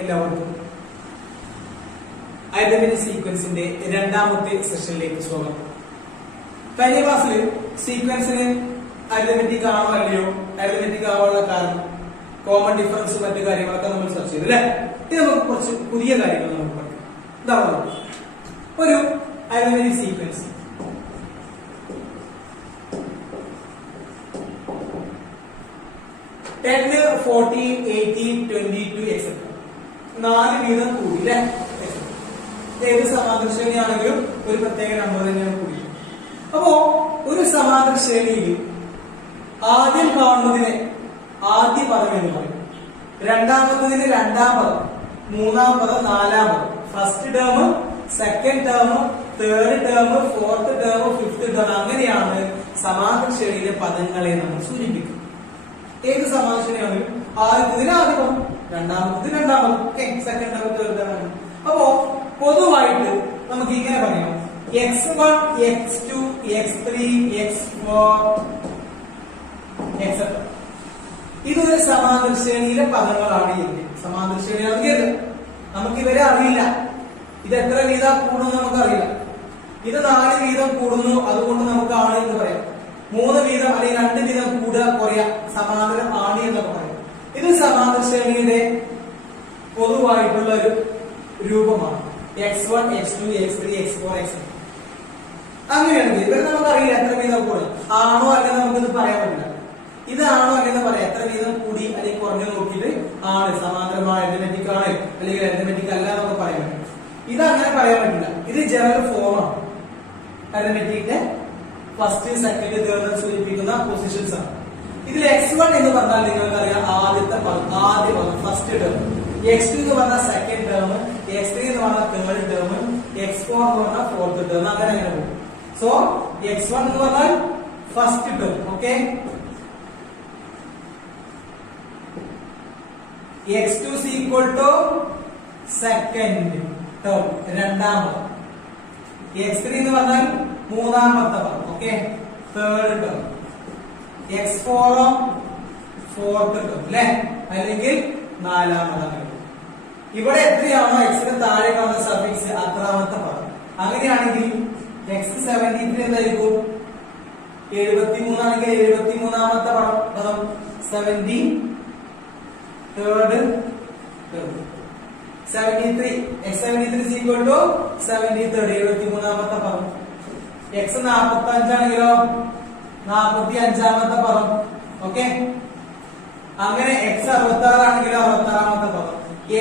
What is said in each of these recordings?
എല്ലാവർക്കും അരിതമെറ്റിക് സീക്വൻസിന്റെ രണ്ടാമത്തെ സെഷനിലേക്ക് സ്വാഗതം. കഴിഞ്ഞ ക്ലാസ്സിൽ സീക്വൻസിന് അരിതമെറ്റിക് ആണോ അല്ലയോ, അരിതമെറ്റിക് ആവാനുള്ള കാരണം, കോമൺ ഡിഫറൻസ്, മറ്റു കാര്യങ്ങളൊക്കെ നമ്മൾ ചർച്ച ചെയ്തു അല്ലെ. ഇത് നമുക്ക് കുറച്ച് പുതിയ കാര്യങ്ങൾ നമുക്ക് പഠിക്കാം. എന്താണ് ഒരു അരിതമെറ്റിക് സീക്വൻസ്? 10, 14, 18, 22 etc. 4 വീതം കൂടി അല്ലെ. ഏത് സമാന്തര ശ്രേണിയാണെങ്കിലും ഒരു പ്രത്യേക നമ്പർ തന്നെയാണ് കൂടി. അപ്പോ ഒരു സമാന്തര ശ്രേണിയിൽ ആദ്യം കാണുന്നതിന് ആദ്യ പദം എന്ന് പറയും, രണ്ടാമത്തതിന് രണ്ടാം പദം, മൂന്നാം പദം, നാലാം പദം, first term, second term, third term, fourth term, fifth term. അങ്ങനെയാണ് സമാന്തര ശ്രേണിയിലെ പദങ്ങളെ നമ്മൾ സൂചിപ്പിക്കുന്നത്. ഏത് സമാന്തര ശ്രേണിയാണെങ്കിലും ആദ്യത്തിന് ആദ്യ പദം, രണ്ടാമത്തത് രണ്ടാം പദം, സെക്കൻഡ് ടേം, തേർഡ് ടേം. അപ്പോ പൊതുവായിട്ട് നമുക്ക് ഇങ്ങനെ പറയാം: x1, x2, x3, x4 etc. ഇതൊരു സമാന്തര ശ്രേണിയിലെ പദങ്ങളാണ്. സമാന്തര ശ്രേണിയാണെങ്കിൽ നമുക്ക് ഇവരെ അറിയില്ല. ഇത് എത്ര വീതം കൂടുന്നു നമുക്കറിയില്ല. ഇത് 4 വീതം കൂടുന്നു, അതുകൊണ്ട് നമുക്ക് ആണ് എന്ന് പറയാം. 3 വീതം അല്ലെങ്കിൽ 2 വീതം കൂടുക കുറയ സമാന്തരം ആണ് എന്നൊക്കെ പറയാം. ഇത് സമാന്തര ശ്രേണിയുടെ പൊതുവായിട്ടുള്ള ഒരു രൂപമാണ്. x1, x2, x3, x4 etc. അങ്ങനെയാണെങ്കിൽ ഇവരെ നമുക്കറിയില്ല എത്ര വീതം കൂടും, ആണോ അല്ലെങ്കിൽ നമുക്കിത് പറയാൻ പറ്റില്ല. ഇതാണോ അല്ലെങ്കിൽ പറയാം, എത്ര വീതം കൂടി അല്ലെങ്കിൽ കുറഞ്ഞു നോക്കിയിട്ട് ആണ് സമാന്തരമായ അരിതമെറ്റിക് ആണ് അല്ലെങ്കിൽ അരിതമെറ്റിക് അല്ല എന്നൊക്കെ പറയാൻ പറ്റും. ഇത് അങ്ങനെ പറയാൻ പറ്റില്ല. ഇത് ജനറൽ ഫോമാണ്. അരിതമെറ്റിക്കിന്റെ ഫസ്റ്റ്, സെക്കൻഡ്, തേർഡ് സൂചിപ്പിക്കുന്ന പൊസിഷൻസ് ആണ്. ഇതിൽ x1 എന്ന് പറഞ്ഞാൽ നിങ്ങൾക്കറിയാം ആദ്യത്തെ പദം, ആദ്യ പദം, ഫസ്റ്റ് ടേം. x2 എന്ന് പറഞ്ഞാൽ സെക്കൻഡ് ടേം, x3 എന്ന് പറഞ്ഞാൽ തേർഡ് ടേം, x4 എന്ന് പറഞ്ഞാൽ ഫോർത്ത് ടേം. അങ്ങനെ അങ്ങനെ പോകും. സോ x1 എന്ന് പറഞ്ഞാൽ first term. Okay, x2 is equal to second term, രണ്ടാമത്. x3 എന്ന് പറഞ്ഞാൽ മൂന്നാമത്തെ പദം. Okay, third term. x4 fourth term അല്ലെ, അല്ലെങ്കിൽ നാലാമത്. ഇവിടെ എത്രയാണോ എക്സിന് താഴെ കാണുന്ന സഫിക്സ് അത്രാമത്തെ പദം. അങ്ങനെയാണെങ്കിൽ x73 എന്തായിരിക്കും? 73 ആണെങ്കിൽ 73ാമത്തെ പദം, 70 third term. 73, x73 is equal to 73rd, 73ാമത്തെ പദം. x 45 ആണെങ്കിലോ 45ാമത്തെ പദം. ഓക്കെ, അങ്ങനെ x 66 ആണെങ്കിലോ 66ാമത്തെ പദം.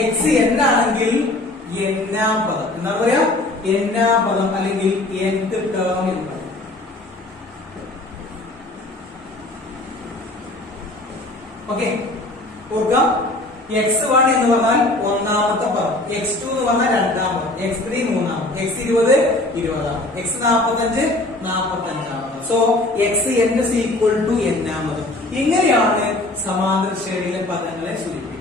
x n ആണെങ്കിൽ n-ാം പദം. എന്താ പറയാ? n-ാം പദം അല്ലെങ്കിൽ nth ടേം എന്ന് പറയും. ഓക്കെ, ഓർക്കാം. x1 എന്ന് പറഞ്ഞാൽ ഒന്നാമത്തെ പദം, x2 എന്ന് പറഞ്ഞാൽ രണ്ടാമത്, x3 മൂന്നാമത്, x20 20ാമത്, x45 45ാമത്. So xn is equal to n-ാമത്. ഇങ്ങനെയാണ് സമാന്തര ശ്രേണിയിലെ പദങ്ങളെ സൂചിപ്പിക്കുന്നത്.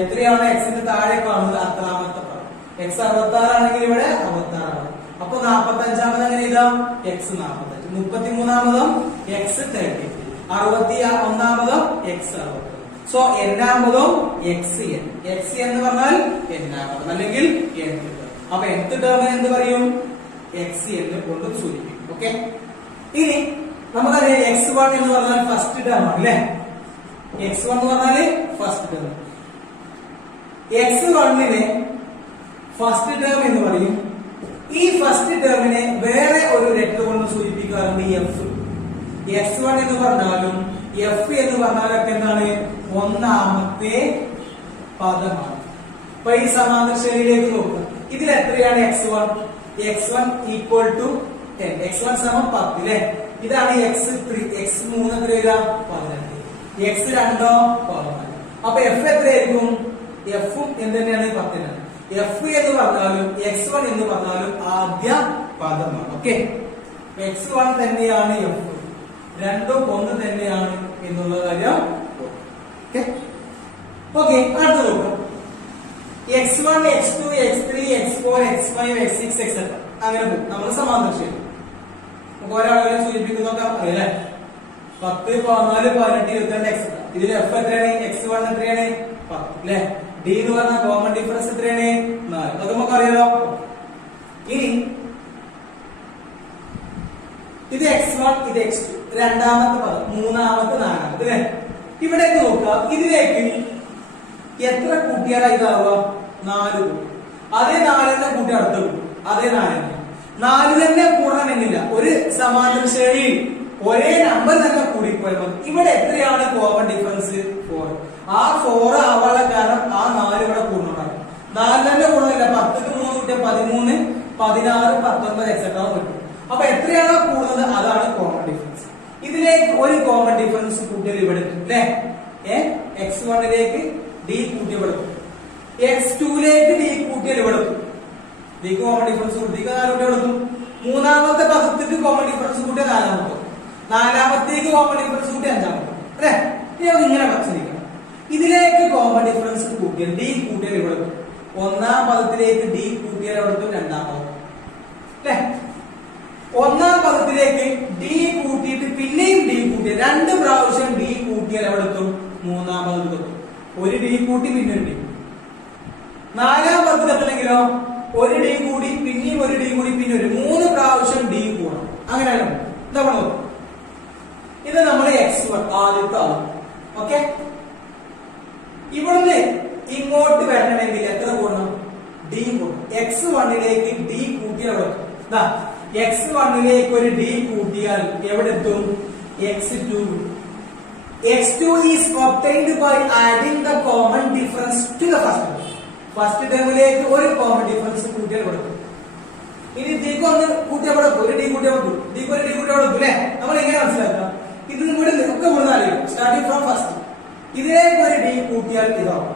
എത്രയാണ് എക്സിന് താഴെ കാണുന്നത് അത്രാമത്തെ പദം. x 66 ആണെങ്കിൽ ഇവിടെ 66. അപ്പൊ 45ാമത് എങ്ങനെ എഴുതാം? x 45, 33ാമതും x 33, 61ാമതും x 60. സോ n-ാമതും xn. xn എന്ന് പറഞ്ഞാൽ n-ാമത് അല്ലെങ്കിൽ nth ടേം. അപ്പൊ nth ടേമിന് എന്ത് പറയും? xn കൊണ്ട് സൂചിപ്പിക്കും. ഓക്കെ, ഇനി നമുക്കറിയാം x1 എന്ന് പറഞ്ഞാൽ ഫസ്റ്റ് ടേം ആണ് അല്ലെ. x1 എന്ന് പറഞ്ഞാല് ഫസ്റ്റ് ടേം. x1നെ ഫസ്റ്റ് ടേം എന്ന് പറയും. ഈ ഫസ്റ്റ് ടേമിനെ വേറെ ഒരു ലെറ്റർ കൊണ്ട് സൂചിപ്പിക്കാറുണ്ട്, f. x1 എന്ന് പറഞ്ഞാലും f എന്ന് പറഞ്ഞാലൊക്കെ എന്താണ്? ഒന്നാമത്തെ പദമാണ്. അപ്പൊ ഈ സമാന്തര ശ്രേണിയിലേക്ക് നോക്കുക. ഇതിൽ എത്രയാണ് x1? x1 equal to 10. x1 സമം 10 അല്ലെ. ഇതാണ് x3. x3 എത്രയാ? 12. x2 14. അപ്പൊ f എത്രയായിരിക്കും? f എന്ത് തന്നെയാണ്? 10 ആണ്. f എന്ന് പറഞ്ഞാലും x1 എന്ന് പറഞ്ഞാലും ആദ്യ പദമാണ്. ഓക്കെ, x1 തന്നെയാണ് f, രണ്ടും ഒന്ന് തന്നെയാണ് എന്നുള്ള കാര്യം. ഓക്കെ, അടുത്ത നോക്കാം. x1, x2, x3, x4, x5, x6 etc. അങ്ങനെ പോകും. നമ്മൾ സമാന്തര ശ്രേണി ഒരാളെ സൂചിപ്പിക്കുന്നൊക്കെ അറിയാം. 10, 14, 18, 22 etc. ഇതിൽ f എത്രയാണ്? x1 എത്രയാണ്? 10 അല്ലെ. ഡി എന്ന് പറഞ്ഞ കോമൺ ഡിഫറൻസ് എത്രയാണ് 4. അതൊക്കെ നമുക്ക് അറിയാലോ. ഇനി ഇത് x1 ഇത് x2 രണ്ടാമത്തെ പദം മൂന്നാമത്തെ നാലാമത്തെ അല്ലേ. ഇവിടേക്ക് നോക്കുക. ഇതിലേക്ക് എത്ര കൂട്ടിയാലാ ഇതാവുക? 4 കൂട്ടും. അതേ 4 തന്നെ കൂട്ടി അടുത്ത് കൂട്ടും. അതേ 4 തന്നെ 4 തന്നെ കൂടണമെന്നില്ല. ഒരു സമാന്തര ശ്രേണിയിൽ ഒരേ നമ്പർ തന്നെ കൂടിപ്പോയാൽ മതി. ഇവിടെ എത്രയാണ് കോമൺ ഡിഫറൻസ്? 4. ആ 4 ആവാനുള്ള കാരണം ആ 4 ഇവിടെ കൂടണം. 4 തന്നെ കൂടണില്ല. 10ക്ക് 3 കൂട്ടിയ 13, 16, 19 എക്സെട്രാ കിട്ടും. അപ്പൊ എത്രയാണോ കൂടുന്നത് അതാണ് കോമൺ ഡിഫറൻസ്. ഇതിലേക്ക് ഒരു കോമൺ ഡിഫറൻസ് കൂട്ടിയാൽ ഇവിടെ അല്ലെ. x1ലേക്ക് ഡി കൂട്ടിയ ഇവിടെ, x2ലേക്ക് ഡി കൂട്ടിയാൽ ഇവിടെ ഡിക്ക് കോമൺ ഡിഫറൻസ് കൂട്ടിയ 4 കൂട്ടി കൊടുക്കും. മൂന്നാമത്തെ പദത്തേക്ക് കോമൺ ഡിഫറൻസ് കൂട്ടിയ 4, നാലാമത്തേക്ക് കോമൺ ഡിഫറൻസ് കൂട്ടി 5 അല്ലെ. ഇങ്ങനെ മനസ്സിലാക്കണം. ഇതിലേക്ക് കോമൺ ഡിഫറൻസ് കൂട്ടിയാൽ ഡി കൂട്ടിയാൽ ഇവിടെ ഒന്നാം പദത്തിലേക്ക് ഡി കൂട്ടിയാൽ അവിടെ രണ്ടാം പദം അല്ലെ. ഒന്നാം പദത്തിലേക്ക് ഡി കൂട്ടിയിട്ട് പിന്നെയും ഡി കൂട്ടിയാൽ 2 പ്രാവശ്യം ഡി കൂട്ടിയാൽ അവിടെ എത്തും മൂന്നാം പദത്തിൽ. ഒരു ഡി കൂട്ടി പിന്നെ ഒരു ഡി. നാലാം പദത്തിൽ എത്തണമെങ്കിലോ ഒരു ഡി കൂടി പിന്നെയും ഒരു ഡി കൂടി പിന്നെ ഒരു 3 പ്രാവശ്യം ഡി കൂടണം. അങ്ങനെയാണ് എന്താ പറയുന്നത്. ഇത് നമ്മുടെ x1 ആദ്യത്തെ ആളും. ഓക്കെ. ഇവിടുന്ന് ഇങ്ങോട്ട് വരണമെങ്കിൽ എത്ര കൂടണം? ഡി കൂടണം. x1ലേക്ക് ഡി കൂട്ടിയാൽ x1ലേക്ക് ഒരു ഡി കൂട്ടിയാൽ എവിടെ എത്തും? x2. x2 is obtained by adding the common difference to the first term. First ടേമിലേക്ക് ഒരു കോമൺ ഡിഫറൻസ് കൂട്ടിയാൽ കൊടുക്കും. ഇനി ഡിക്ക് ഒന്ന് കൂട്ടിയാൽ കൊടുക്കും. ഒരു ഡി കൂട്ടിയാൽ കൊടുക്കും. ഡിക്ക് ഒരു ഡി കൂട്ടിയാൽ കൊടുക്കും അല്ലെ. നമ്മൾ എങ്ങനെ മനസ്സിലാക്കാം? ഇത് ഇവിടെ ഒക്കെ കൊടുത്താലും സ്റ്റാർട്ടിംഗ് ഫ്രം ഫസ്റ്റ് ഇതിലേക്ക് ഒരു ഡി കൂട്ടിയാൽ ഇതാവും.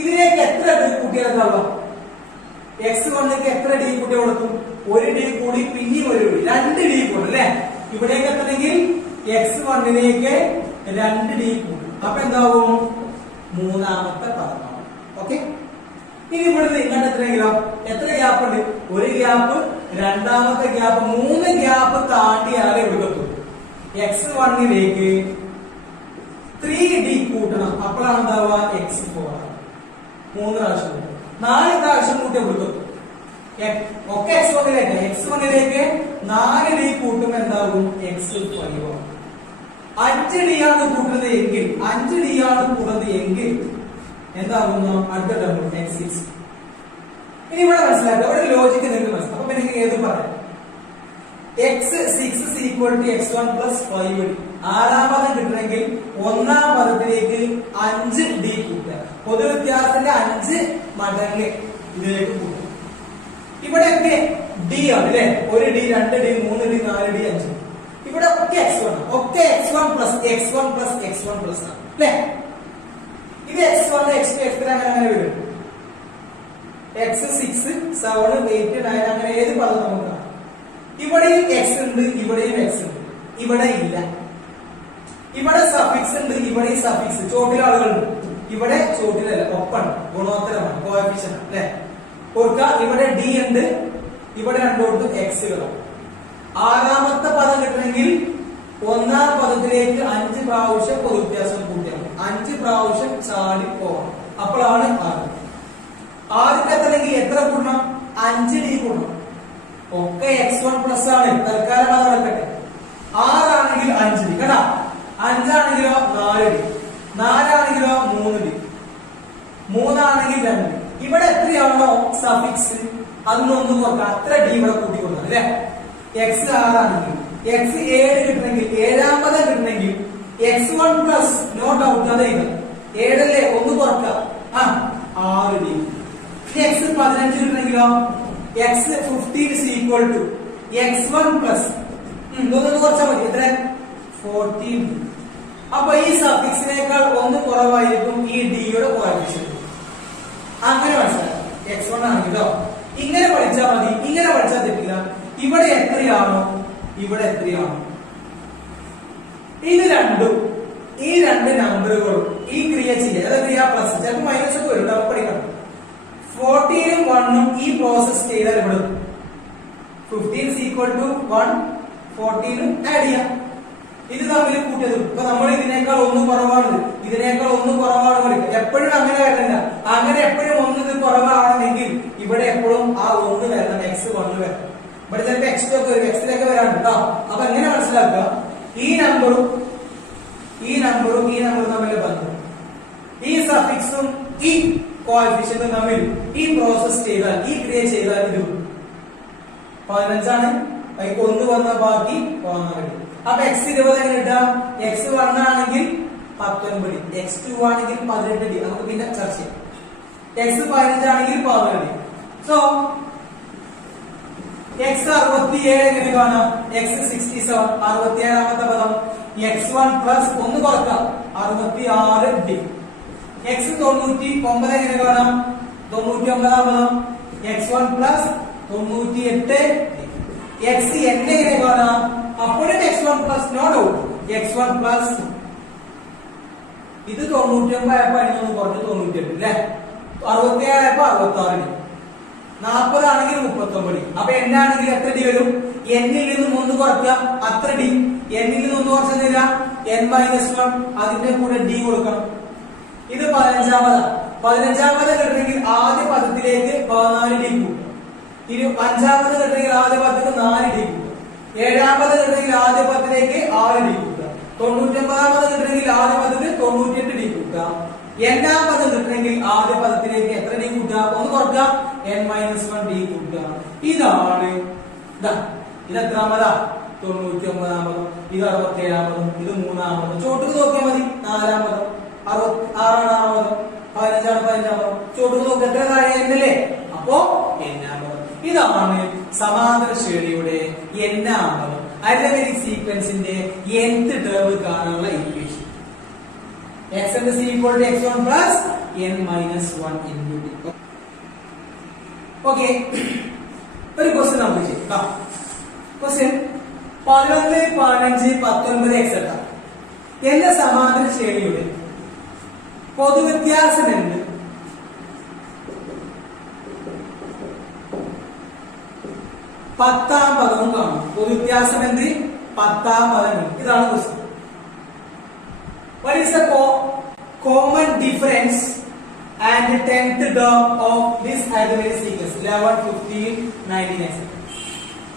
ഇതിലേക്ക് എത്ര ഡി കൂട്ടിയാൽ ഇതാവുക? x1ലേക്ക് എത്ര ഡി കൂട്ടിയാൽ കൊടുക്കും? ഒരു ഡി കൂടി പിന്നെയും ഒരു ഡി, 2 ഡി കൂടും അല്ലെ. ഇവിടേക്ക് എത്തണമെങ്കിൽ x1ലേക്ക് 2 ഡി കൂടും. അപ്പൊ എന്താവും? മൂന്നാമത്തെ പദം. ഓക്കെ. ഇനി ഇവിടുന്ന് ഇങ്ങോട്ട് എത്ര ഗ്യാപ്പ് ഉണ്ട്? ഒരു ഗ്യാപ്പ്, രണ്ടാമത്തെ ഗ്യാപ്പ്, 3 ഗ്യാപ്പ് താണ്ടിയാലേ എടുക്കത്തുള്ളൂ. x1ലേക്ക് 3d കൂട്ടണം. അപ്പോഴാണ് എന്താവുക? x4. 3 പ്രാവശ്യം 4 പ്രാവശ്യം കൂട്ടിയ കൊടുക്കത്തു. ഒക്കെ x1ലേക്ക് 4d കൂട്ടുമ്പോൾ എന്താകും? x5. 5d ആണ് കൂട്ടുന്നത് എങ്കിൽ 5d ആണ് കൂടുന്നത് എങ്കിൽ എന്താകുന്നു? അടുത്ത ടേം x6. ഇനി ഇവിടെ മനസ്സിലാക്കുക. ഇവിടെ ലോജിക്ക് നിങ്ങൾക്ക് മനസ്സിലാവും. അപ്പൊ എനിക്ക് ഏത് പറയാം? x6 x1 5d. ആറാമത് കിട്ടണമെങ്കിൽ ഒന്നാം പദത്തിലേക്ക് 5d കൂട്ടുക. പൊതുവ്യത്യാസത്തിന്റെ 5 മടങ്ങ് ഇതിലേക്ക് കൂട്ടുക. ഇവിടെയൊക്കെ ഡി ആണ് അല്ലെ. ഒരു ഡി, 2 ഡി, 3 ഡി, 4 ഡി, 5. ഇവിടെ ഒക്കെ x1 ഒക്കെ x1 പ്ലസ് ആണ് അല്ലെ. ഇത് x1 x2 x3 അങ്ങനെ വരും. x6 7 8 9 അങ്ങനെ ഏത് പദം നമുക്ക് കാണാം. ഇവിടെയും x ഉണ്ട്, ഇവിടെയും x ഉണ്ട്, ഇവിടെ ഇല്ല. ഇവിടെ സഫിക്സ് ഉണ്ട്, ഇവിടെയും സഫിക്സ്. ചോട്ടിലെ ആളുകളുണ്ട്, ഇവിടെ ചോട്ടിലല്ല, ഒപ്പണ്, ഗുണോത്തരമാണ്, കോഎഫിഷ്യന്റ് അല്ലെ. ഓർക്ക, ഇവിടെ ഡി ഉണ്ട്, ഇവിടെ രണ്ടോടത്തും എക്സുകളാണ്. ആറാമത്തെ പദം കിട്ടണമെങ്കിൽ ഒന്നാം പദത്തിലേക്ക് 5 പ്രാവശ്യം പൊതുവ്യത്യാസം കൂട്ടിയാൽ 5 പ്രാവശ്യം ചാടി പോകണം. അപ്പോഴാണ് 6. ആദ്യത്തെ എത്തണമെങ്കിൽ എത്ര കൂടണം? 5d കൂടണം. ഒക്കെ x1 പ്ലസ് ആണ്, തൽക്കാലം അത് നടക്കട്ടെ. 6 ആണെങ്കിൽ 5d കേട്ടാ. 5 ആണെങ്കിലോ 4d, 4 ആണെങ്കിലോ 3d, 3 ആണെങ്കിൽ 2d. ഇവിടെ എത്രയാണോ സഫിക്സ് അതൊന്നും നോക്കാം. അത്ര ഡി ഇവിടെ കൂട്ടി കൊടുക്കണം അല്ലെ. x 6 ആണെങ്കിൽ x 7 കിട്ടണമെങ്കിൽ, ഏഴാമത് കിട്ടണമെങ്കിൽ x1 പ്ലസ് നോ ഡൗട്ട് അതെ 7 അല്ലേ, ഒന്ന് കുറക്കാം. 6d. x 15 കിട്ടണമെങ്കിലോ x 15 is equal to x1 plus ഒന്ന് കുറച്ചാൽ മതി. എത്ര? 14. അപ്പൊ ഈ സഫിക്സിനേക്കാൾ ഒന്ന് കുറവായിരിക്കും ഈ ഡിയുടെ കോഎഫിഷ്യന്റ്. അങ്ങനെ മനസ്സിലാക്കാം. x1 ആണെങ്കിലോ ഇങ്ങനെ പഠിച്ചാൽ മതി. ഇങ്ങനെ പഠിച്ചാൽ തെറ്റില്ല. ഇവിടെ എത്രയാണോ ഇവിടെ എത്രയാണോ ഇത് രണ്ടും, ഈ 2 നമ്പറുകളും ഈ ക്രിയ ചെയ്യുക. അതായത് ക്രിയ പ്ലസ് ചിലപ്പോൾ മൈനസ് ഒക്കെ വരും, പഠിക്കണം. 14ഉം 1ഉം ഈ പ്രോസസ് ചെയ്താൽ ഇവിടെ 15 is equal to 1, 14ഉം ആഡ് ചെയ്യാം. ഇത് തമ്മിൽ കൂട്ടിയത്. ഇപ്പൊ നമ്മൾ ഇതിനേക്കാൾ ഒന്ന് കുറവാണ്, ഇതിനേക്കാൾ ഒന്ന് കുറവാണ് പഠിക്കുക. എപ്പോഴും അങ്ങനെ വരണ്ട. അങ്ങനെ എപ്പോഴും ഒന്ന് ഇത് കുറവാണെങ്കിൽ ഇവിടെ എപ്പോഴും ആ ഒന്ന് വരണം, എക്സ് കൊണ്ട് വരണം. ഇവിടെ ചിലപ്പോൾ എക്സിലൊക്കെ വരും, എക്സിലൊക്കെ വരാണ്ട് കേട്ടോ. അപ്പൊ എങ്ങനെ മനസ്സിലാക്കുക? ഈ നമ്പറും തമ്മിൽ ബന്ധം, ഈ സഫിക്സും ഈ കോഎഫിഷ്യന്റും തമ്മിൽ ഈ പ്രോസസ് ചെയ്താൽ, ഈ ക്രിയ ചെയ്താൽ ഇത് 15 അതിക്ക് ഒന്ന് വന്ന ബാക്കി 14. അപ്പൊ എക്സ് 20 എങ്ങനെ കിട്ടാം? എക്സ് 1 ആണെങ്കിൽ 19, എക്സ് 2 ആണെങ്കിൽ 18. നമുക്ക് പിന്നെ ചർച്ച ചെയ്യാം. എക്സ് 15 ആണെങ്കിൽ 14. സോ എക്സ് 67 എങ്ങനെ കാണാം? എക്സ് 67, 67ാമത്തെ പദം x1 പ്ലസ് ഒന്ന് കുറക്കാം 66d. എക്സ് 99 എങ്ങനെ കാണാം? 99ാം പദം x1 പ്ലസ് 98. എക്സ് n എങ്ങനെ കാണാം? അപ്പോഴും x1 plus no doubt x1 plus ഇത് 99 ആയപ്പോ അതിനൊന്ന് കുറഞ്ഞ് 98 അല്ലേ? 67 ആയപ്പോ 66. 40 ആണെങ്കിൽ 39. അപ്പൊ n ആണെങ്കിൽ എത്ര ഡി വരും? n ൽ നിന്നും ഒന്ന് കുറയ്ക്കാം, അത്ര ഡി. n ൽ നിന്നും ഒന്ന് കുറച്ചെന്നില്ല n-1, അതിന്റെ കൂടെ ഡി കൊടുക്കണം. ഇത് 15ാമത് കിട്ടണമെങ്കിൽ ആദ്യ പദത്തിലേക്ക് 14 ഡി കൂട്ടും. 5ാമത് കിട്ടണമെങ്കിൽ ആദ്യ പദത്തിന് 4 ഡി കൂട്ടും. 7ാമത് കിട്ടണമെങ്കിൽ ആദ്യ പദത്തിലേക്ക് 6 ഡി കൂട്ടുക. 99ാമത് കിട്ടണമെങ്കിൽ ആദ്യ പദത്തിന് 98 ഡി കൂട്ടുക. n-ാം പദം കിട്ടണമെങ്കിൽ ആദ്യ പദത്തിലേക്ക് എത്ര ഡി കൂട്ടുക? ഒന്ന് കുറക്കുക, n-1 ഡി കൂട്ടുക. ഇതാണ് ഇത് എത്രാമതാ? 99ാമതും. ഇത് 67ാമതും. ഇത് 3ാമതും. ചോട്ടുക്ക് നോക്കിയാൽ മതി. 4ാമതും. 6ാമതും. 15ാമതും. ചോട്ടുക്ക് നോക്കി എത്ര താഴെയല്ലേ? അപ്പോ n-ാമതും. ഇതാണ് സമാന്തര ശ്രേണിയുടെ n-ാമതും അരിതമെറ്റിക് സീക്വൻസിന്റെ nth ടേം കാണാനുള്ള equation. x and c equal to x1 plus n-1 into d. Okay. ഒരു ക്വസ്റ്റ്യൻ നമുക്ക് ചെയ്യാം. ക്വസ്റ്റ്യൻ 11, 15, 19 എക്സെട്ര എന്ന സമാന്തര ശ്രേണിയുടെ പൊതുവ്യത്യാസം എന്ത്? പത്താം പദവും കാണും. പൊതുവ്യത്യാസം എന്ത്? 10ാം പദം. ഇതാണ് question. What is the common difference and the 10th term of this arithmetic sequence? 11, 15, 19, etc.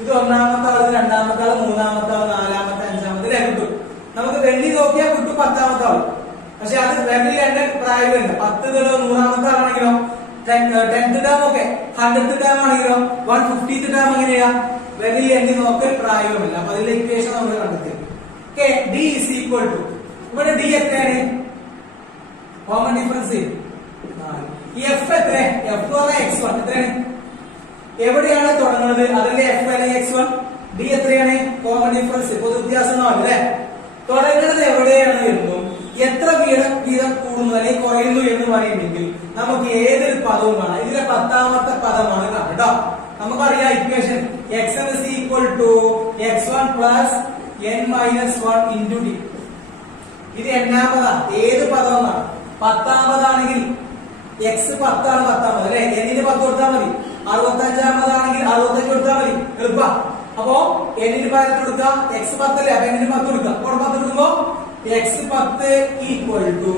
ഇത് ഒന്നാമത്തെ ആള്, രണ്ടാമത്തെ ആള്, മൂന്നാമത്തെ ആള്, നാലാമത്തെ, അഞ്ചാമത്തെ കിട്ടും. നമുക്ക് വെള്ളി നോക്കിയാൽ കിട്ടും 10ാമത്തെ ആള്. പക്ഷെ അത് വെള്ളി രണ്ട് പ്രായമില്ല. 10 100ാമത്തെ ആളാണെങ്കിലോ 10th term ഒക്കെ 100th term ആണെങ്കിലോ 150th term എങ്ങനെയാ? വെള്ളി എണ്ണി നോക്കൽ പ്രായമില്ല. അപ്പൊ അതിലെ ഇക്വേഷൻ നമ്മൾ കണ്ടെത്തി. Okay, d is equal to ഇവിടെ d എത്രയാണ്? കോമൺ ഡിഫറൻസ് ഈ f എത്ര? f x1 എത്രയാണ്? എവിടെയാണ് തുടങ്ങുന്നത്? അതല്ലേ f അല്ലെങ്കിൽ x1. d എത്രയാണ്? കോമൺ ഡിഫറൻസ്, പൊതുവ്യത്യാസം അല്ലേ? തുടങ്ങുന്നത് എവിടെയാണ് എന്നും എത്ര വീതം കൂടുന്നു അല്ലെങ്കിൽ കുറയുന്നു എന്നും അറിയുമെങ്കിൽ നമുക്ക് ഏതൊരു പദവും കാണാം. ഇതിലെ 10ാമത്തെ പദമാണ് കേട്ടോ. നമുക്കറിയാം equation x is equal to x1 plus n-1 into d. ഇത് n-ാമതാ. ഏത് പദമാണ്? 10ാമതാണെങ്കിൽ x 10 ആണ് 10ാമത് അല്ലെ? n-ന് 10 കൊടുത്താൽ മതി. 65ാമതാണെങ്കിൽ 65 കൊടുത്താൽ മതി. എളുപ്പ. അപ്പോ n-ന് 10 കൊടുക്കുക, x 10 അല്ലേ? അപ്പൊ n-ന് 10 കൊടുക്കുക. അപ്പോൾ 10 കൊടുക്കുമ്പോ x 10 equal to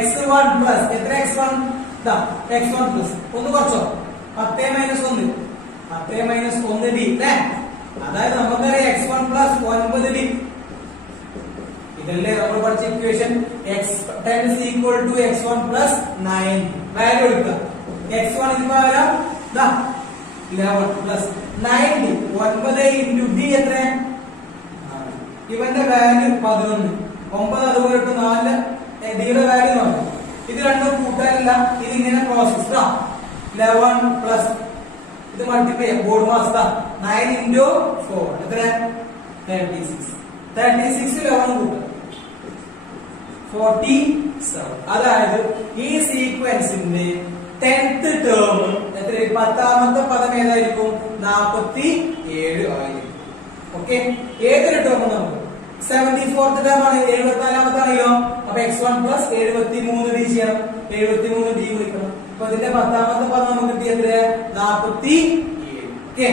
x1 plus എത്ര? x1 x1 plus ഒന്ന് കുറച്ചോ 10 minus 1 10 minus 1 d അല്ലേ? അതായത് നമുക്കറിയാം x1 plus 9d. ഇതല്ലേ നമ്മൾ പഠിച്ച equation. x10 is equal to x1 plus 9. Value എടുക്കുക. x1 ന് പകരം 11 plus 9d. 9 into d എത്ര? ഇവന്റെ വാല്യൂ 11. 9 അതുപോലെ ഇട്ട് 4 d യുടെ വാല്യൂ ആണ്. ഇത് രണ്ടും കൂട്ടാനില്ല. ഇത് ഇങ്ങനെ പ്രോസസ് 11 പ്ലസ് ഇത് മൾട്ടിപ്ലൈ ബോർഡ് മാസ് 9 into 4 എത്ര? 36. 36 11 കൂട്ടുക 47. അതായത് ഈ സീക്വൻസിന്റെ 10th ടേം എത്ര? 10ാമത്തെ പദം ഏതായിരിക്കും? 47 ആയിരിക്കും. ഓക്കെ, ഏതൊരു ടേം നമുക്ക് 74th ടേം ആണ്. 74ാമത്തെ ആണെങ്കിലോ അപ്പൊ x1 plus 73 d ചെയ്യണം. 73 d വിളിക്കണം. അപ്പൊ ഇതിന്റെ 10ാമത്തെ പദം നമുക്ക് കിട്ടിയത് 47. ഓക്കെ,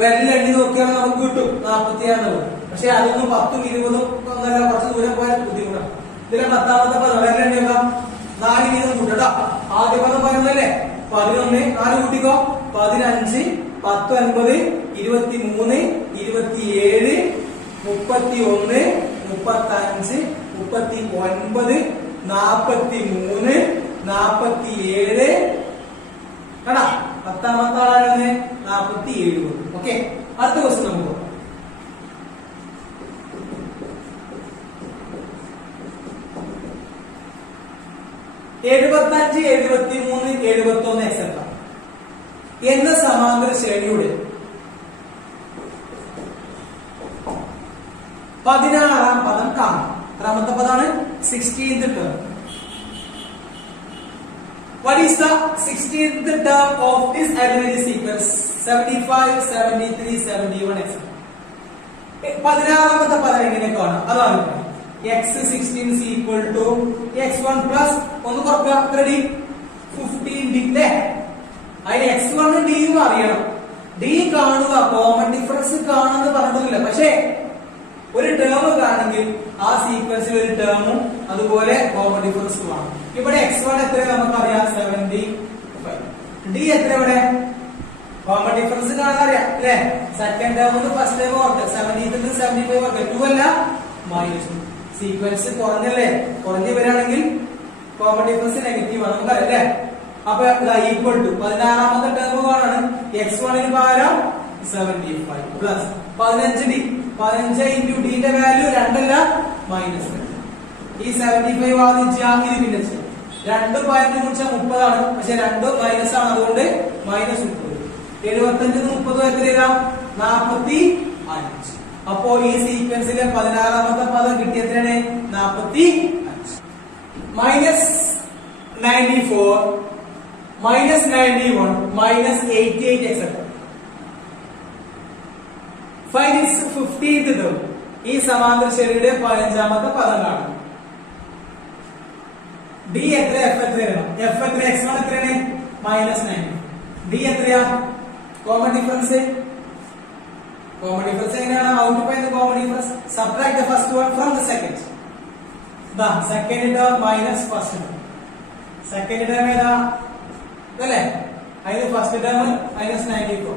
വെള്ളിൽ എണ്ണി നോക്കിയാൽ നമുക്ക് കിട്ടും 47. പക്ഷെ അതൊന്നും 10ഉം 20ഉം ഒന്നല്ല, കുറച്ച് ദൂരം പോയാൽ ബുദ്ധിമുട്ടാണ്. ഇതിലെ 10ാമത്തെ പദം വേറെ എണ്ണിയേക്കാം. 4 വീതം കൂട്ടട്ടോ. ആദ്യ പദം പറയുന്നല്ലേ 11, 4 കൂട്ടിക്കോ. 15, 10, 9, 23, 27, 31, 35, 39, 43, 47. കണ്ടാ 10ാമത്തെ ആളാണ് 47. ഓക്കെ, അടുത്ത ക്വസ്റ്റ്യൻ നമുക്ക് 75, 73, 71 എക്സെട്ര എന്ന സമാന്തര ശ്രേണിയുടെ 16ാം പദം കാണും. എത്രാമത്തെ പദമാണ്? 16th term. What is the 16th term of this arithmetic sequence? 75, 73, 71 etc. 16ാമത്തെ പദം എങ്ങനെ കാണാം? അതാണ് x16 is equal to x1 plus ഒന്ന് കുറക്കുക. റെഡി 15d അല്ലേ? അതിന് x1 d യും അറിയണം. d കാണുക, കോമൺ ഡിഫറൻസ് കാണുന്നത് പറഞ്ഞിട്ടില്ല. പക്ഷേ ഒരു ടേം കാണെങ്കിൽ ആ സീക്വൻസിൽ ഒരു ടേമും അതുപോലെ കോമൺ ഡിഫറൻസ് കാണും. ഇവിടെ x1 എത്ര നമുക്കറിയാം? 75. d എത്ര? ഇവിടെ കോമൺ ഡിഫറൻസ് കാണാൻ അറിയാം അല്ലേ? സെക്കൻഡ് ടേം ഫസ്റ്റ് ടേം ഓർക്കുക. 70 75 ഓർക്കുക. 2 അല്ല -2. സീക്വൻസ് കുറഞ്ഞല്ലേ? കുറഞ്ഞു വരികയാണെങ്കിൽ കോമൺ ഡിഫറൻസ് നെഗറ്റീവ് ആണ് നമുക്കറിയാം അല്ലേ? അപ്പൊ ഈക്വൽ ടു 16ാമത്തെ ടേം കാണാണ്. x1 ന് പകരം 75 പ്ലസ് 15d. 15 into d ന്റെ വാല്യൂ 2 അല്ല -2. ഈ 75 വാദിച്ചാൽ ഇത് പിന്നെ ചെയ്യാം. 2 15 ഗുണിച്ചാൽ 30 ആണ്. പക്ഷെ 2 മൈനസ് ആണ്, അതുകൊണ്ട് -30. 75 30 എത്രയാ? 45. അപ്പോ ഈ സീക്വൻസിലെ 16ാമത്തെ പദം കിട്ടിയത്രയാണ് 45. -94, -91, -88 etc. Find its 15th term. ഈ സമാന്തര ശ്രേണിയുടെ 15ാമത്തെ പദം കാണും. d എത്ര? f എത്രയാണ്? f എത്ര? x1 എത്രയാണ്? -9. d എത്രയാ? Common difference. കോമൺ ഡിഫറൻസ് എങ്ങനെയാണ്? how to find the common difference? Subtract the first one from the second. ദാ second term minus first term. Second term ഏതാ? അല്ലേ? അതിന് ഫസ്റ്റ് ടേം -94.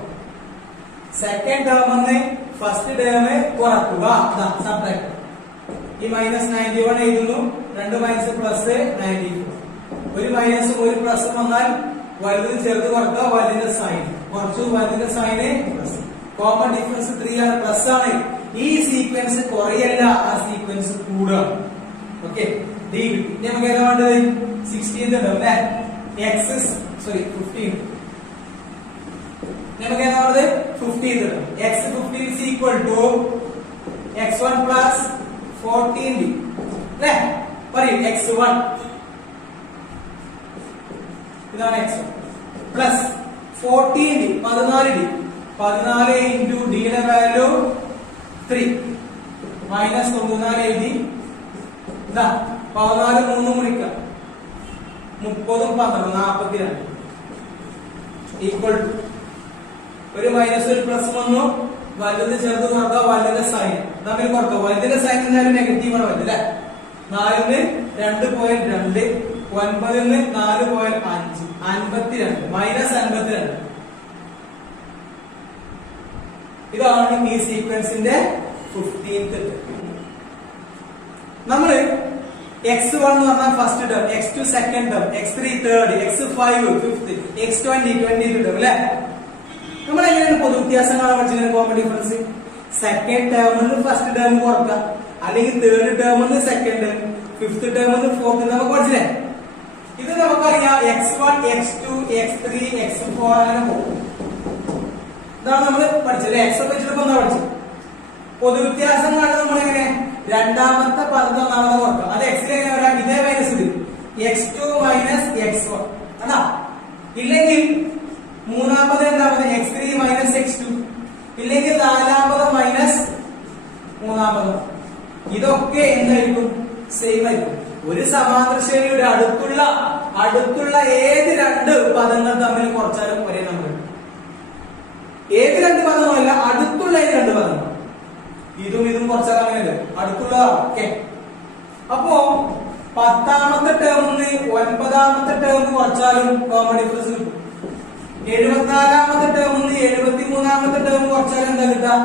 സെക്കൻഡ് ടേമിന് ഫസ്റ്റ് ടേം കുറക്കുക. Subtract. ഈ -91 എഴുതുന്നു. 2 മൈനസ് പ്ലസ് 94. ഒരു മൈനസും ഒരു പ്ലസും വന്നാൽ വലുത് ചെറുത് കുറക്കുക. വലുതിന്റെ സൈൻ കുറച്ചു, വലുതിന്റെ സൈന് പ്ലസ്. കോമൺ ഡിഫറൻസ് 3 ആണ്, പ്ലസ് ആണ്. ഈ സീക്വൻസ് കുറയല്ല, ആ സീക്വൻസ് കൂടുക. ഓക്കെ, d കിട്ടി. നമുക്ക് ഏതാ വേണ്ടത്? 16th ടേം അല്ലേ? 15. നമുക്ക് ഏതാ വേണ്ടത്? 15th term. x15 is equal to x1 plus 14d അല്ലേ? പറയൂ. x1 ഇതാണ് x1 plus 14d 14d. 14 into d യുടെ വാല്യൂ 3 മൈനസ് 94 എഴുതി. 14 3 മുറിക്കാം. 30 12 42 ഈക്വൽ ടു ഒരു മൈനസ് ഒരു പ്ലസ് വന്നു. വലുത് ചെറുത് കുറക്കുക. വലുതിന്റെ സൈൻ തമ്മിൽ കുറക്കുക. വലുതിന്റെ സൈൻ എന്നാലും നെഗറ്റീവ് ആണ് വലുത് അല്ലെ? 4ന് 2.2, 9ന് 4.5, 52 -52. ഇതാണ് ഈ സീക്വൻസിന്റെ 15th ടേം. നമ്മള് x1 എന്ന് പറഞ്ഞാൽ first term, x2 second term, x3 third, x5 fifth, x20 20th term അല്ലെ? നമ്മൾ എങ്ങനെയാണ് പൊതു വ്യത്യാസം കാണാൻ പഠിച്ചത്? Common difference. സെക്കൻഡ് ടേമിന് ഫസ്റ്റ് ടേം കുറക്കുക, അല്ലെങ്കിൽ തേർഡ് ടേമിന് സെക്കൻഡ് ടേം, ഫിഫ്ത് ടേമിന് ഫോർത്ത്. നമുക്ക് പഠിച്ചില്ലേ? ഇത് നമുക്കറിയാം. x1 x2 x3 x4 അങ്ങനെ പോകും. ഇതാണ് നമ്മൾ പഠിച്ചത്. x വെച്ചിട്ട് എന്താ പഠിച്ചത്? പൊതു വ്യത്യാസം കാണുന്നത് നമ്മൾ എങ്ങനെ? രണ്ടാമത്തെ പദത്തെ ഒന്നാമത് കുറക്കാം. അത് x എങ്ങനെ വരാം? ഇതേ മൈനസ് ഇത് x2 മൈനസ് x1 അതാ. ഇല്ലെങ്കിൽ മൂന്നാമത് എന്താമത്? x3 minus x2. ഇല്ലെങ്കിൽ നാലാമത് മൈനസ് മൂന്നാമത്. ഇതൊക്കെ എന്തായിരിക്കും? സെയിം ആയിരിക്കും. ഒരു സമാന്തര ശ്രേണിയുടെ അടുത്തുള്ള ഏത് രണ്ട് പദങ്ങൾ തമ്മിൽ കുറച്ചാലും ഒരേ നമ്പർ. ഏത് രണ്ട് പദങ്ങളല്ല, അടുത്തുള്ള ഏത് രണ്ട് പദങ്ങൾ. ഇതും ഇതും കുറച്ചാൽ അങ്ങനെയല്ലേ അടുത്തുള്ള. ഓക്കെ, അപ്പോ 10ാമത്തെ ടേമിന്ന് 9ാമത്തെ ടേം കുറച്ചാലും കോമൺ ഡിഫറൻസ് കിട്ടും. 74ാമത്തെ ടേമിന്ന് 73ാമത്തെ ടേം കുറച്ചാലും എന്താ കിട്ടുക?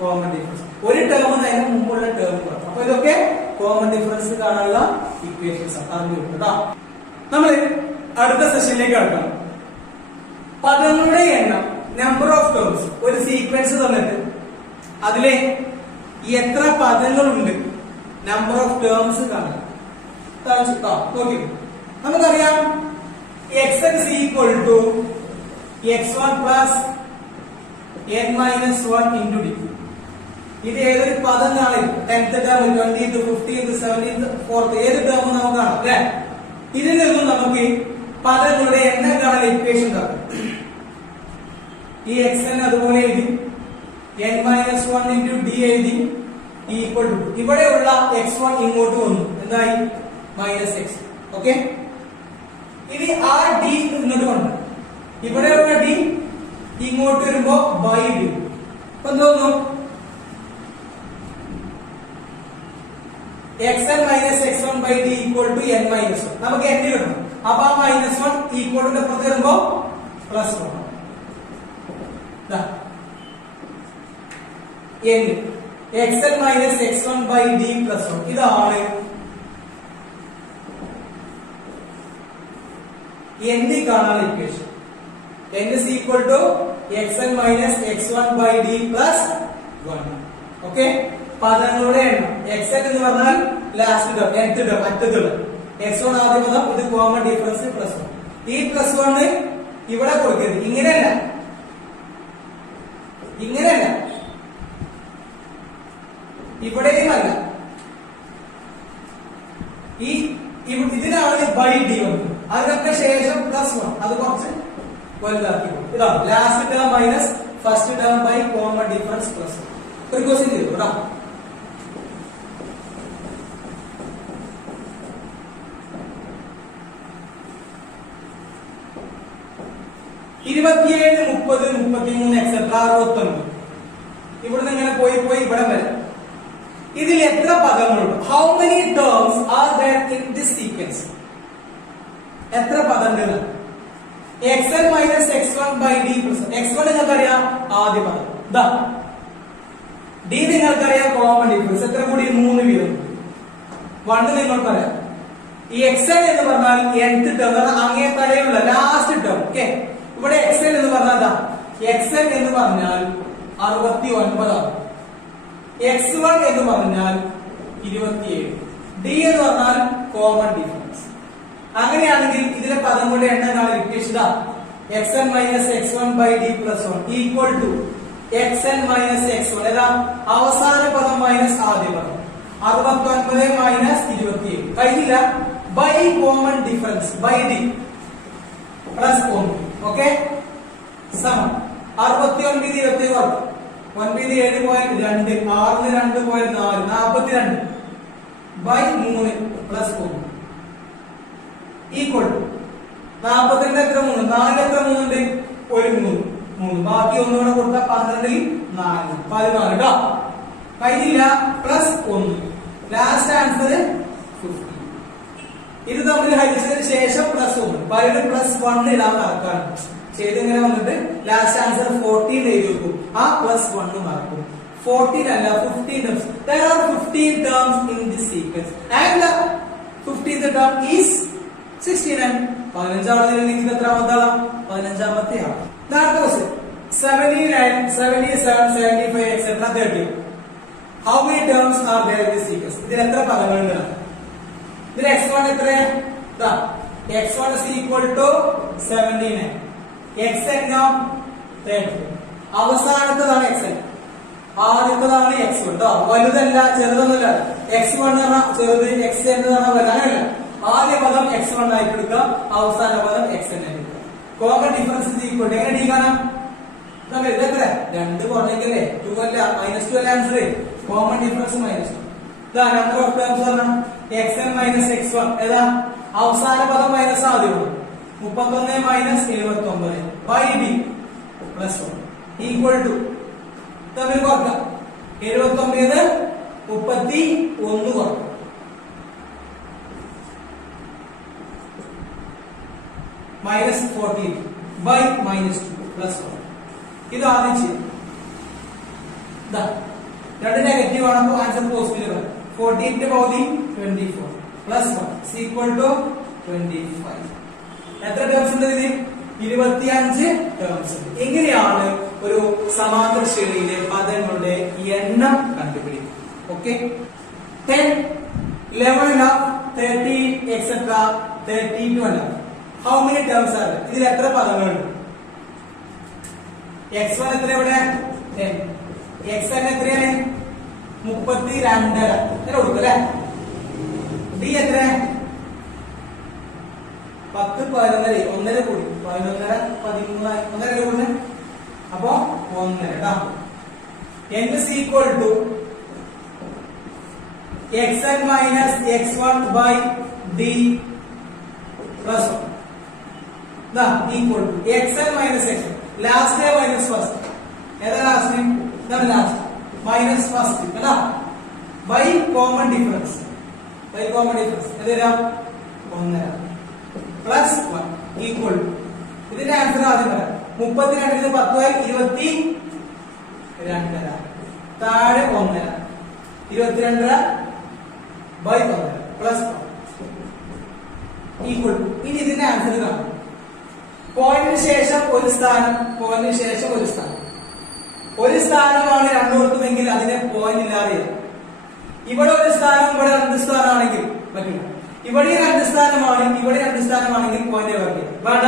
Common difference. ഒരു ടേം അതിന് മുമ്പുള്ള ടേം കുറക്കും. അപ്പൊ ഇതൊക്കെ കോമൺ ഡിഫറൻസ് കാണാനുള്ള ഇക്വേഷൻസ് അറിഞ്ഞു കേട്ടോ. നമ്മൾ അടുത്ത സെഷനിലേക്ക് കടക്കണം. പദങ്ങളുടെ എണ്ണം, നമ്പർ ഓഫ് ടേംസ്, ഒരു സീക്വൻസ് തന്നിട്ട് അതിലെ എത്ര പദങ്ങളുണ്ട്, നമ്പർ ഓഫ് ടേംസ് കാണാം. നോക്കി, നമുക്കറിയാം xn is equal to x1 plus n minus 1 into d. ഇത് ഏതൊരു പദം കാണും, 10th term, 20th, 15th, 17th, 4th, ഏത് ടേം നമുക്ക് കാണാം അല്ലെ. ഇതിൽ നിന്നും നമുക്ക് പദങ്ങളുടെ എണ്ണം കാണാൻ ഇക്വേഷൻ കാണാം. ഈ xn അതുപോലെ എഴുതി, n minus 1 into d എഴുതി, ഈക്വൽ ടു ഇവിടെയുള്ള x1 ഇങ്ങോട്ട് വന്നു, എന്തായി? Minus x. ഓക്കെ, ഇനി ആ d ഇങ്ങോട്ട് വന്നു, ഇവിടെയുള്ള d ഇങ്ങോട്ട് വരുമ്പോ ബൈ d. അപ്പൊ എന്തോന്നു? xn minus x1 by d equal to n minus 1. നമുക്ക് n കിട്ടണം. അപ്പൊ ആ മൈനസ് 1 ഈക്വൽ ടു എപ്പുറത്ത് വരുമ്പോ plus 1. n xn minus x1 by d plus 1. ഇതാണ് n കാണാനുള്ള equation. n is equal to xn minus x1 by d plus 1. Okay, പദങ്ങളുടെ എണ്ണം. xn എന്ന് പറഞ്ഞാൽ ലാസ്റ്റ് ടേം, nth ടേം, അറ്റത്ത് ടേം. x1 ആദ്യ പദം, ഇത് കോമൺ ഡിഫറൻസ് പ്ലസ് 1. ഈ പ്ലസ് 1 ഇവിടെ കൊടുക്കരുത്, ഇങ്ങനെയല്ല, ഇങ്ങനെയല്ല, ഇവിടെയും അല്ല, ഈ ഇതിനാണ് ബൈ ഡി വന്നത്. അതിനൊക്കെ ശേഷം പ്ലസ് 1, അത് കുറച്ച് വലുതാക്കി. ഇതാ last term minus first term by common difference plus 1. ഒരു ക്വസ്റ്റ്യൻ ചെയ്തു കേട്ടോ. ഇരുപത്തിയേഴ്, 30, 33 എക്സെട്ര 69. ഇവിടുന്ന് ഇങ്ങനെ പോയി പോയി ഇവിടെ വരെ. ഇതിൽ എത്ര പദങ്ങളുണ്ട്? How many terms R there in this sequence? എത്ര പദങ്ങൾ? xn minus x1 by d plus x1 നിങ്ങൾക്കറിയാം ആദ്യ പദം, ദാ d നിങ്ങൾക്കറിയാം കോമൺ ഡിഫറൻസ്. എത്ര കൂടി? 3 വീതം. 1 നിങ്ങൾക്കറിയാം. ഈ xn എന്ന് പറഞ്ഞാൽ nth ടേം, അങ്ങേ തലയുള്ള ലാസ്റ്റ് ടേം. ഓക്കെ, ഇവിടെ xn എന്ന് പറഞ്ഞാൽ xn എന്ന് പറഞ്ഞാൽ 69 ആണ്. x1 എന്ന് പറഞ്ഞാൽ 27. d എന്ന് പറഞ്ഞാൽ കോമൺ ഡിഫറൻസ്. അങ്ങനെയാണെങ്കിൽ ഇതിലെ പദങ്ങളുടെ എണ്ണം കാണാൻ equation xn minus x1 by d plus 1 equal to xn minus x1. ഏതാ? അവസാന പദം മൈനസ് ആദ്യ പദം. 69 മൈനസ് 27 കഴിഞ്ഞില്ല. By common difference by d plus 1. Okay, സമം 69 27 കുറക്കും. 9 7 പോയാൽ 2, 6 2 പോയാൽ 4, 42 ബൈ 3 പ്ലസ് 1 ഈക്വൽ ടു 42 എത്ര 3, 4 എത്ര 3 ഉണ്ട്? ഒരു 3, ബാക്കി ഒന്നുകൂടെ കൊടുത്താൽ 12 4 14 കേട്ടോ. കഴിഞ്ഞില്ല. Plus 1, last answer 50. ഇത് തമ്മിൽ ഹരിച്ചതിന് ശേഷം പ്ലസ് 1, പകരം പ്ലസ് 1 ഇടാൻ മറക്കാണ്. ചെയ്തിങ്ങനെ വന്നിട്ട് ലാസ്റ്റ് ആൻസർ 14 എഴുതി വെക്കും. ആ പ്ലസ് 1 മറക്കും. 14 അല്ല 15 terms. There are 15 terms in this sequence and the 15th term is 69. 15 നിങ്ങൾക്ക് എത്രാമത്തെ ആളാ? 15ാമത്തെ ആളാ. അടുത്ത question 79, 77, 75 etc. 30. How many terms are there in this sequence? ഇതിൽ എത്ര പദങ്ങളുണ്ട്? ഇതിൽ x1 എത്രയാ? ദാ x1 is equal to 79. xn 30. അവസാനത്തേതാണ് xn, ആദ്യത്തേതാണ് x1 ട്ടോ. വലുതല്ല, ചെറുതൊന്നുമല്ല. x1 എന്ന് പറഞ്ഞാൽ ചെറുത്, xn എന്ന് പറഞ്ഞാൽ വലുത്. അങ്ങനെയല്ല, ആദ്യ പദം x1 ആയിട്ട് എടുക്കുക, അവസാന പദം xn ആയിട്ട് എടുക്കുക. കോമൺ ഡിഫറൻസ് ഈക്വൽ ടു എങ്ങനെ ഡി കാണാം? ഇത് എത്ര? 2 കുറഞ്ഞേക്കല്ലേ, 2 അല്ല, -2 അല്ല ആൻസർ. Common difference -2. ഇതാ നമ്പർ ഓഫ് ടേംസ് പറഞ്ഞാൽ xn minus x1. ഏതാ? അവസാന പദം മൈനസ് ആദ്യ പദം. 31 minus 79 by d plus 1 equal to തമ്മിൽ കുറക്കാം. 79 31 കുറക്കും. -14 by -2 plus 1. ഇത് ആദ്യം ചെയ്യും. രണ്ട് നെഗറ്റീവ് ആണപ്പോൾ ആൻസർ പോസിറ്റീവ് വരും. 48 പകുതി 24 പ്ലസ് 1 is equal to 25. എത്ര ടേംസ് ഉണ്ട് ഇതിൽ? 25 ടേംസ് ഉണ്ട്. എങ്ങനെയാണ് ഒരു സമാന്തര ശ്രേണിയിലെ പദങ്ങളുടെ എണ്ണം കണ്ടുപിടിക്കുക? Okay, 10, 11, 13, etc. 32. How many terms are there? ഇതിൽ എത്ര പദങ്ങളുണ്ട്? x1 എത്ര ഇവിടെ? 10. xn എത്രയാണ്? 32. എത്ര കൊടുക്കും അല്ലേ? d എത്ര? 10, 11, 1 കൂടി 11, 13, 1 കൂടി അപ്പോ 1 കേട്ടോ. n is equal to xn minus x1 by d plus 1. Equal to xn minus x1. Last day minus first. ഏതാ last name? ഇതാണ് last. Minus first. കേട്ടോ. By common difference. By common difference. ഏതാ? 1. Plus 1. Equal to. ഇതിന്റെ answer ആദ്യം പറയാം. 32 ഇത് 10 ആയി 22. താഴെ 1. 22 by 1 plus 1. Equal to. ഇനി ഇതിന്റെ ആൻസർ കാണാം. പോയിന്റിന് ശേഷം ഒരു സ്ഥാനം, പോയിന്റിന് ശേഷം ഒരു സ്ഥാനം. ഒരു സ്ഥാനമാണ് രണ്ടിടത്തുമെങ്കിൽ അതിനെ പോയിന്റ് ഇല്ലാതെ. ഇവിടെ ഒരു സ്ഥാനം, ഇവിടെ 2 സ്ഥാനമാണെങ്കിൽ പറ്റില്ല. ഇവിടെ 2 സ്ഥാനമാണ്, ഇവിടെ 2 സ്ഥാനമാണെങ്കിൽ പോയിന്റ് പറ്റില്ല. വേണ്ട,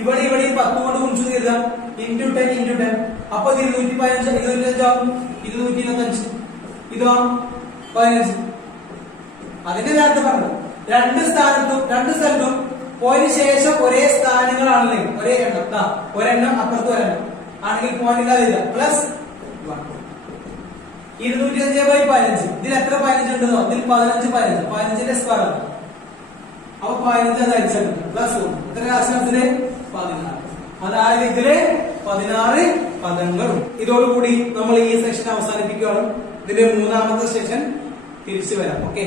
ഇവിടെ 10 കൊണ്ട് ഗുണിച്ചു തീർക്കാം. × 10 × 10. അപ്പൊ 215 225 ആവും. 225 ഇതോ 15. അതിന്റെ നേരത്തെ പറഞ്ഞു 2 സ്ഥലത്തും പോയിന്റ് ശേഷം ഒരേ സ്ഥാനങ്ങളാണല്ലേ, ഒരേ എണ്ണം. ഒരെണ്ണം അപ്പുറത്ത് ഒരെണ്ണം ആണെങ്കിൽ പോയിന്റ് ഇല്ലാതെ പ്ലസ് 1. 205/15. ഇതിൽ എത്ര 15 ഉണ്ടെന്നോ? ഇതിൽ 15 15ന്റെ സ്ക്വയർ ആണ്. അപ്പൊ 15 അത് അടിച്ചാൽ പ്ലസ് 1. എത്ര രാശിയുടെ 16. അതായത് ഇതില് 16 പദങ്ങളും. ഇതോടുകൂടി നമ്മൾ ഈ സെഷൻ അവസാനിപ്പിക്കുകയാണ്. ഇതിന്റെ മൂന്നാമത്തെ സെഷൻ തിരിച്ചു വരാം. ഓക്കെ.